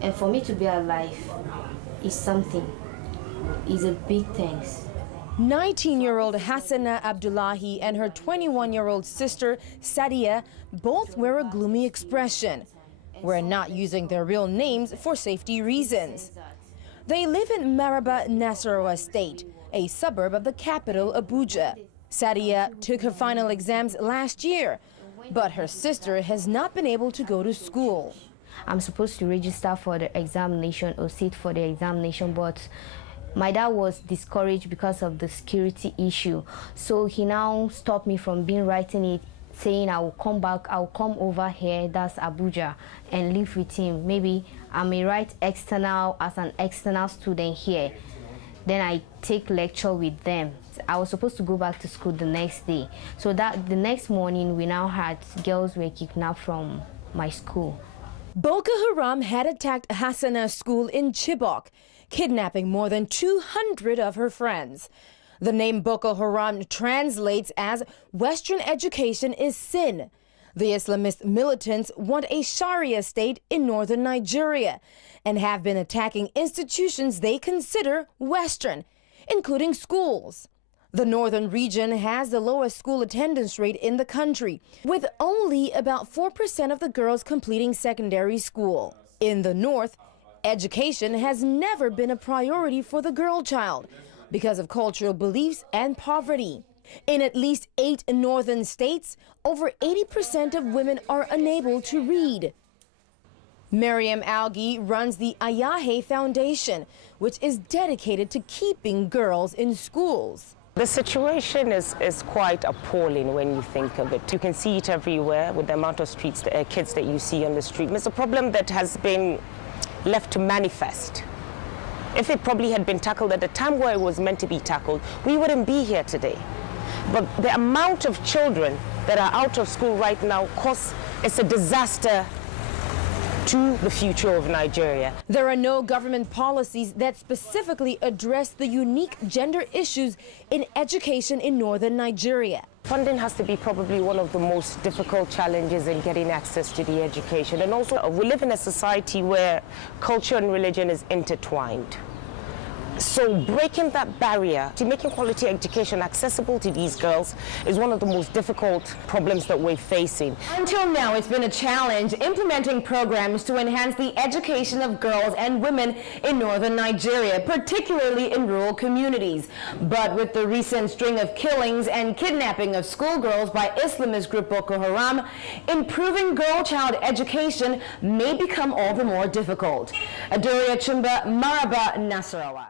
And for me to be alive is something. It's a big thanks. 19-year-old Hassana Abdullahi and her 21-year-old sister Sadia both wear a gloomy expression. We're not using their real names for safety reasons. They live in Maraba, Nasarawa State, a suburb of the capital, Abuja. Sadia took her final exams last year, but her sister has not been able to go to school. I'm supposed to register for the examination or sit for the examination, but my dad was discouraged because of the security issue. So he now stopped me from writing it, saying I will come back, I will come over here, that's Abuja, and live with him. Maybe I may write external as an external student here. Then I take lecture with them. I was supposed to go back to school the next day. So that the next morning, we now had girls were kidnapped from my school. Boko Haram had attacked Hassana's school in Chibok, kidnapping more than 200 of her friends. The name Boko Haram translates as Western education is sin. The Islamist militants want a Sharia state in northern Nigeria and have been attacking institutions they consider Western, including schools. The northern region has the lowest school attendance rate in the country, with only about 4% of the girls completing secondary school. In the north, education has never been a priority for the girl child because of cultural beliefs and poverty. In at least 8 northern states, over 80% of women are unable to read. Miriam Algi runs the Ayahe Foundation, which is dedicated to keeping girls in schools. The situation is quite appalling when you think of it. You can see it everywhere with the amount of kids that you see on the street. It's a problem that has been left to manifest. If it probably had been tackled at the time where it was meant to be tackled, we wouldn't be here today. But the amount of children that are out of school right now it's a disaster to the future of Nigeria. There are no government policies that specifically address the unique gender issues in education in northern Nigeria. Funding has to be probably one of the most difficult challenges in getting access to the education. And also, we live in a society where culture and religion is intertwined. So breaking that barrier to making quality education accessible to these girls is one of the most difficult problems that we're facing. Until now, it's been a challenge implementing programs to enhance the education of girls and women in northern Nigeria, particularly in rural communities. But with the recent string of killings and kidnapping of schoolgirls by Islamist group Boko Haram, improving girl-child education may become all the more difficult. Adaure, Achumba, Maraba, Nasarawa.